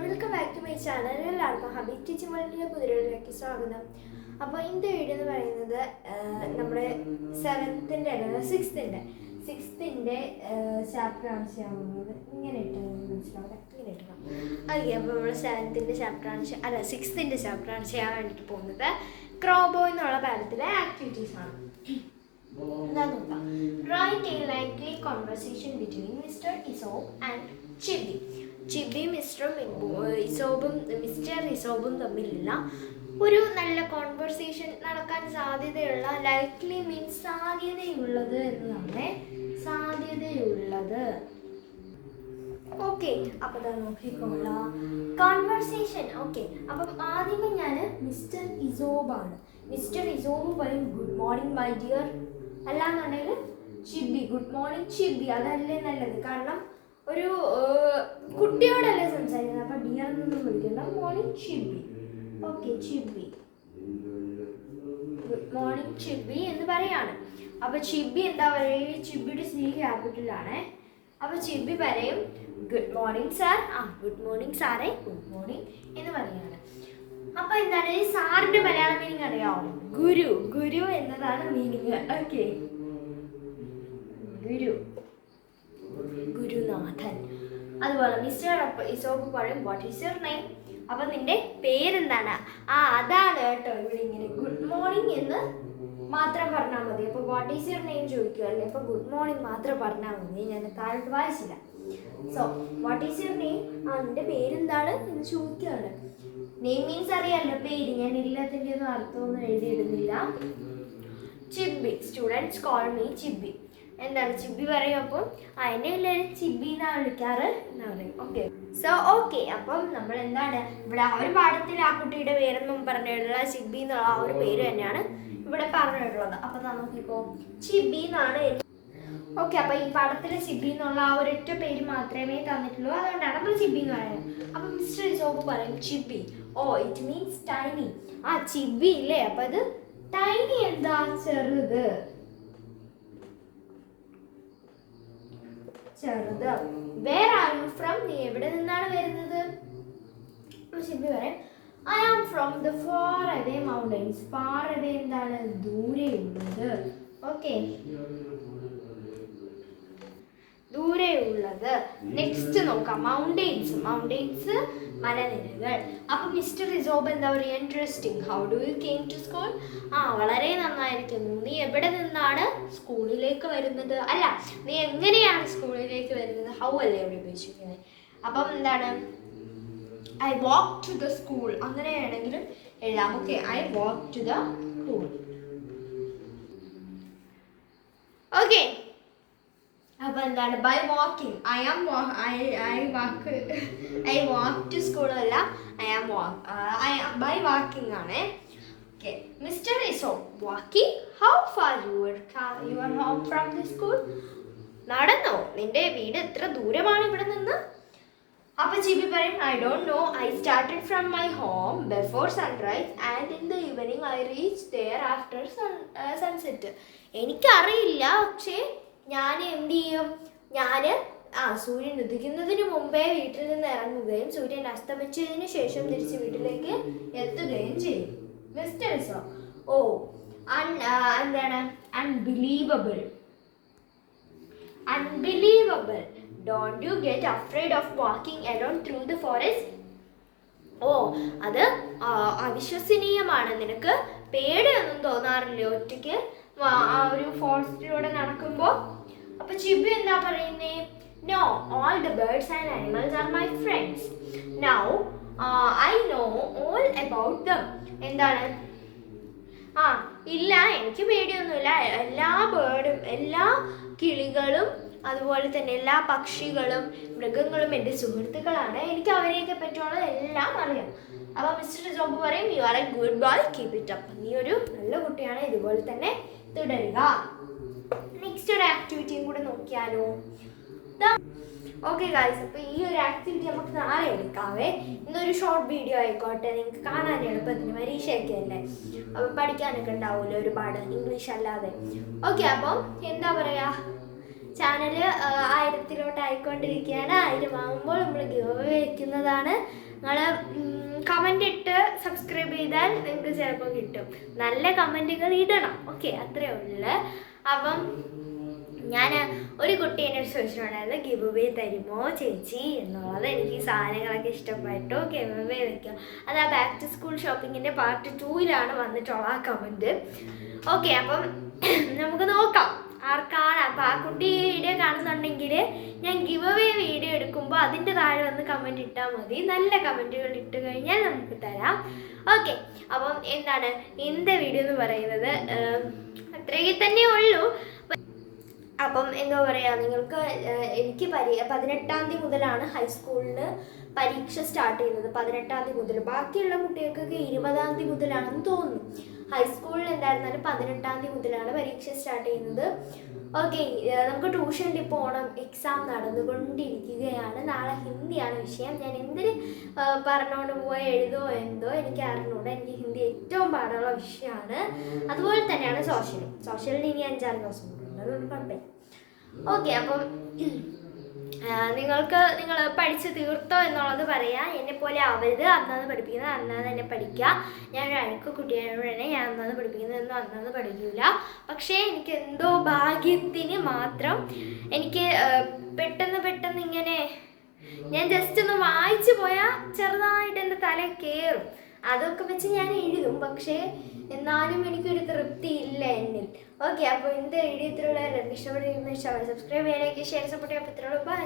Welcome back to my channel. എല്ലാവർക്കും happy teaching വേൾഡിലെ പുതിയൊരുവിലേക്ക് സ്വാഗതം. അപ്പോൾ ഇന്നത്തെ വീഡിയോ എന്ന് പറയുന്നത് നമ്മുടെ സിക്സ്ത്തിൻ്റെ ചാപ്റ്ററാണ് ചെയ്യാൻ പോകുന്നത്. ഇങ്ങനെ ഇട്ടാൽ മനസ്സിലാവില്ല, ഇങ്ങനെ ഇട്ടണം. ഓക്കെ, അപ്പോൾ നമ്മൾ സിക്സ്ത്തിൻ്റെ ചാപ്റ്ററാണ് ചെയ്യാൻ വേണ്ടിയിട്ട് പോകുന്നത്. ക്രോബോ എന്നുള്ള പാഠത്തിലെ ആക്ടിവിറ്റീസാണ്. എന്താ നോക്കാം. Write a likely conversation between mister Isob and Chibi. ചിബിയും മിസ്റ്റർ ഇസോബും തമ്മിലുള്ള ഒരു നല്ല കോൺവെർസേഷൻ നടക്കാൻ സാധ്യതയുള്ള, ലൈക്ലി മീൻസ് സാധ്യതയുള്ളത് എന്നതാണ്. സാധ്യതയുള്ളത്. ഓക്കെ, അപ്പോൾ അത് നോക്കിക്കൊള്ളാം. കോൺവെർസേഷൻ. ഓക്കെ, അപ്പം ആദ്യമേ ഞാൻ മിസ്റ്റർ ഇസോബാണ്. മിസ്റ്റർ ഇസോബ് പറയും ഗുഡ് മോർണിംഗ് മൈ ഡിയർ. അല്ലാന്നുണ്ടെങ്കിൽ ചിബി ഗുഡ് മോർണിംഗ് ചിബി. അതല്ലേ നല്ലത്, കാരണം ഒരു കുട്ടിയോടല്ലേ സംസാരിക്കുന്നത്. അപ്പം ഡിയർ എന്നൊന്നും വിളിക്കണ്ട, മോർണിംഗ് ചിബി. ഓക്കെ, ചിബി ഗുഡ് മോർണിംഗ് ചിബി എന്ന് പറയാണ്. അപ്പോൾ ചിബി എന്താ പറയുക, ചിബിയുടെ സി ക്യാപിറ്റലാണ്. അപ്പോൾ ചിബി പറയും good morning sir. Good morning സാറേ, ഗുഡ് മോർണിംഗ് എന്ന് പറയാണ്. അപ്പോൾ എന്താണ് ഈ സാറിൻ്റെ മലയാളം മീനിങ് അറിയാമോ? ഗുരു. ഗുരു എന്നതാണ് മീനിങ്. ഓക്കെ, ഗുരു, ഗുരുനാഥൻ. അതുപോലെ മിസ്റ്റർ ഇസോബ് പറയും വാട്ട് ഈസ് യുവർ നെയിം. അപ്പം നിന്റെ പേരെന്താണ്? അതാണ് കേട്ടോ ഇവിടെ ഇങ്ങനെ ഗുഡ് മോർണിംഗ് എന്ന് മാത്രം പറഞ്ഞാൽ മതി. അപ്പോൾ വാട്ട് ഈസ് യുവർ നെയിം ചോദിക്കുമല്ലേ, അപ്പോൾ ഗുഡ് മോർണിംഗ് മാത്രം പറഞ്ഞാൽ മതി. ഞാൻ താഴോട്ട് വായിച്ചില്ല. So what is your name, നിന്റെ പേരെന്താണ് എന്ന് ചോദിക്കുകയാണ്. നെയിം മീൻസ് അറിയാമല്ലോ, പേര്. ഞാൻ എല്ലാത്തിൻ്റെ ഒന്നും അർത്ഥമൊന്നും എഴുതിയിടുന്നില്ല. Chibi, students call me Chibi. എന്താണ് ചിബി പറയും. അപ്പം എന്നെ എല്ലാവരും ചിബി എന്നാണ് വിളിക്കാറ് എന്ന് പറയും. ഓക്കെ, ഓക്കെ, അപ്പം നമ്മൾ എന്താണ് ഇവിടെ ആ ഒരു പാഠത്തിൽ ആ കുട്ടിയുടെ പേരൊന്നും പറഞ്ഞിട്ടുള്ള ചിബി എന്നുള്ള ആ ഒരു പേര് തന്നെയാണ് ഇവിടെ പറഞ്ഞിട്ടുള്ളത്. അപ്പം നോക്കിക്കോ, ചിബി എന്നാണ്. ഓക്കെ, അപ്പം ഈ പാഠത്തിൽ ചിബി എന്നുള്ള ആ ഒരൊറ്റ പേര് മാത്രമേ തന്നിട്ടുള്ളൂ. അതുകൊണ്ടാണ് നമ്മൾ ചിബി എന്ന് പറയുന്നത്. അപ്പം മിസ്റ്റർ ഇസോബ് പറയും ചിബി. It means tiny. ചിബി ഇല്ലേ, അപ്പം അത് ടൈനി എന്താ, ചെറുത്. ചെറുത്. വേർ ആർ യു ഫ്രം, നീ എവിടെ നിന്നാണ് വരുന്നത്? ചിബി പറയും I am from the far away mountains. Far away എന്താണ്, ദൂരെയുള്ളത്. ഓക്കെ, ദൂരെയുള്ളത്. നെക്സ്റ്റ് നോക്കാം, മൗണ്ടെയ്ൻസ്. മൗണ്ടെയ്ൻസ് മലനിരകൾ. അപ്പം മിസ്റ്റർ ഇസോബ് എന്താ പറയുക, interesting. How do you came to school. വളരെ നന്നായിരിക്കുന്നു. നീ എവിടെ നിന്നാണ് സ്കൂളിലേക്ക് വരുന്നത്? അല്ല, നീ എങ്ങനെയാണ് സ്കൂളിലേക്ക് വരുന്നത്? ഹൗ അല്ലേ ഇവിടെ ഉപയോഗിച്ചിരിക്കുന്നത്. അപ്പം എന്താണ്, I walk to the school. അങ്ങനെയാണെങ്കിലും എഴുതാം. Okay, I walk to the school. Okay, അപ്പൊ എന്താണ്, by walking. I walk to school അല്ല, ബൈ വാക്കിംഗ് ആണ്. Okay, mister Iso walking. How far your home from the school. നടന്നോ, നിന്റെ വീട് എത്ര ദൂരമാണ് ഇവിടെ നിന്ന്? അപ്പൊ ചിബി പറയും I don't know. I started from my home before sunrise and in the evening I reach there after sunset. എനിക്കറിയില്ല, പക്ഷേ ഞാൻ എന്ത് ചെയ്യും, ഞാൻ സൂര്യൻ ഉദിക്കുന്നതിന് മുമ്പേ വീട്ടിൽ നിന്ന് ഇറങ്ങുകയും സൂര്യൻ അസ്തമിച്ചതിന് ശേഷം തിരിച്ച് വീട്ടിലേക്ക് എത്തുകയും ചെയ്യും. മിസ്റ്റർ ഇസോ എന്താണ്, unbelievable. Don't you get afraid of walking alone through the forest? അത് അവിശ്വസനീയമാണ്. നിനക്ക് പേടിയൊന്നും തോന്നാറില്ലേ ഒറ്റയ്ക്ക് ഒരു ഫോറസ്റ്റിലൂടെ നടക്കുമ്പോൾ? അപ്പൊ ചിബി എന്താ പറയുന്നേ, no, all the birds and animals are my friends. Now I know all about them. എന്താണ്, ഇല്ല, എനിക്ക് പേടിയൊന്നുമില്ല. എല്ലാ ബേർഡും, എല്ലാ കിളികളും, അതുപോലെ തന്നെ എല്ലാ പക്ഷികളും മൃഗങ്ങളും എൻ്റെ സുഹൃത്തുക്കളാണ്. എനിക്ക് അവരെയൊക്കെ പറ്റിയുള്ള എല്ലാം അറിയാം. അപ്പോൾ മിസ്റ്റർ ഇസോബ് പറയും you are A good boy, keep it up. നീ ഒരു നല്ല കുട്ടിയാണ്, ഇതുപോലെ തന്നെ തുടരുക. നെക്സ്റ്റ് ഒരു ആക്ടിവിറ്റിയും കൂടെ നോക്കിയാലോ. ഓക്കെ ഗൈസ്, അപ്പോൾ ഈ ഒരു ആക്ടിവിറ്റി നമുക്ക് നാളെ എടുക്കാവേ. ഇന്നൊരു ഷോർട്ട് വീഡിയോ ആയിക്കോട്ടെ, നിങ്ങൾക്ക് കാണാൻ എളുപ്പത്തിന്. പരീക്ഷയൊക്കെ അല്ലേ, അപ്പോൾ പഠിക്കാനൊക്കെ ഉണ്ടാവുമല്ലോ ഒരുപാട്, ഇംഗ്ലീഷ് അല്ലാതെ. ഓക്കെ, അപ്പം എന്താ പറയുക, ചാനൽ 1000-ലോട്ട് ആയിക്കൊണ്ടിരിക്കുകയാണ്. 1000 ആകുമ്പോൾ നമ്മൾ ഗിവ് അവേ വയ്ക്കുന്നതാണ്. നിങ്ങൾ കമൻ്റ് ഇട്ട് സബ്സ്ക്രൈബ് ചെയ്താൽ നിങ്ങൾക്ക് ചിലപ്പോൾ കിട്ടും. നല്ല കമൻറ്റുകൾ ഇടണം. ഓക്കെ, അത്രേ ഉള്ളൂ. അപ്പം ഞാൻ ഒരു കുട്ടി എന്നോട് ചോദിച്ചിട്ടുണ്ടായിരുന്നു ഗിവ് അവേ തരുമോ ചേച്ചി എന്നുള്ളത്. എനിക്ക് ഈ സാധനങ്ങളൊക്കെ ഇഷ്ടപ്പെട്ടു, ഗിവ് അവേ വയ്ക്കാം. അത് ആ ബാക്ക് ടു സ്കൂൾ ഷോപ്പിങ്ങിൻ്റെ പാർട്ട് 2-ലാണ് വന്നിട്ടുള്ള ആ കമൻറ്റ്. ഓക്കെ, അപ്പം നമുക്ക് നോക്കാം ആർക്കാണ്. അപ്പം ആ കുട്ടി വീഡിയോ കാണുന്നുണ്ടെങ്കിൽ ഞാൻ ഗിവ് അവേ വീഡിയോ എടുക്കുമ്പോൾ അതിൻ്റെ താഴെ വന്ന് കമൻറ്റ് ഇട്ടാൽ മതി. നല്ല കമൻറ്റുകൾ ഇട്ട് കഴിഞ്ഞാൽ നമുക്ക് തരാം. ഓക്കെ, അപ്പം എന്താണ് ഇന്നത്തെ വീഡിയോ എന്ന് പറയുന്നത് അത്രയൊക്കെ തന്നെ ഉള്ളൂ. അപ്പം എന്താ പറയുക, നിങ്ങൾക്ക് എനിക്ക് 18-ാം തീയതി മുതലാണ് ഹൈസ്കൂളിൽ പരീക്ഷ സ്റ്റാർട്ട് ചെയ്യുന്നത്. 18-ാം തീയതി മുതൽ. ബാക്കിയുള്ള കുട്ടികൾക്കൊക്കെ 20-ാം തീയതി മുതലാണെന്ന് തോന്നുന്നു. ഹൈസ്കൂളിൽ എന്തായിരുന്നാലും 18-ാം തീയതി മുതലാണ് പരീക്ഷ സ്റ്റാർട്ട് ചെയ്യുന്നത്. ഓക്കെ, നമുക്ക് ട്യൂഷനിൽ ഇപ്പോൾ ഓണം എക്സാം നടന്നുകൊണ്ടിരിക്കുകയാണ്. നാളെ ഹിന്ദിയാണ് വിഷയം. ഞാൻ എന്തിന് പറഞ്ഞുകൊണ്ട് പോയി എഴുതോ എന്തോ എനിക്ക് അറിഞ്ഞൂടെ. എനിക്ക് ഹിന്ദി ഏറ്റവും പാടുള്ള വിഷയമാണ്. അതുപോലെ തന്നെയാണ് സോഷ്യലിന് ഇനി 5-6 ദിവസം കൂടെ ഉണ്ട്. അതുകൊണ്ട് കുഴപ്പമില്ല. ഓക്കെ, അപ്പം നിങ്ങൾ പഠിച്ച് തീർത്തോ എന്നുള്ളത് പറയാം. എന്നെപ്പോലെ ആവരുത്. അന്നാന്ന് പഠിപ്പിക്കുന്നത് അന്നാന്ന് തന്നെ പഠിക്കുക. ഞാനൊരു അഴുക്ക് കുട്ടിയോട് തന്നെ ഞാൻ അന്നാന്ന് പഠിപ്പിക്കുന്നതൊന്നും അന്നാന്ന് പഠിക്കില്ല. പക്ഷേ എനിക്ക് എന്തോ ഭാഗ്യത്തിന് മാത്രം എനിക്ക് പെട്ടെന്ന് ഇങ്ങനെ ഞാൻ ജസ്റ്റ് ഒന്ന് വായിച്ചു പോയാൽ ചെറുതായിട്ട് എൻ്റെ തല കയറും. അതൊക്കെ വെച്ച് ഞാൻ എഴുതും. പക്ഷേ എന്നാലും എനിക്കൊരു തൃപ്തി ഇല്ല എന്നിൽ. ഓക്കെ, അപ്പോൾ ഇന്നത്തെ വീഡിയോ ഇത്രയുള്ള ഇഷ്ടപ്പെട്ടിരുന്ന സബ്സ്ക്രൈബ് ചെയ്യാനൊക്കെ ഷെയർ സപ്പോർട്ട് ചെയ്യാൻ പറ്റുള്ളൂ. ബൈ.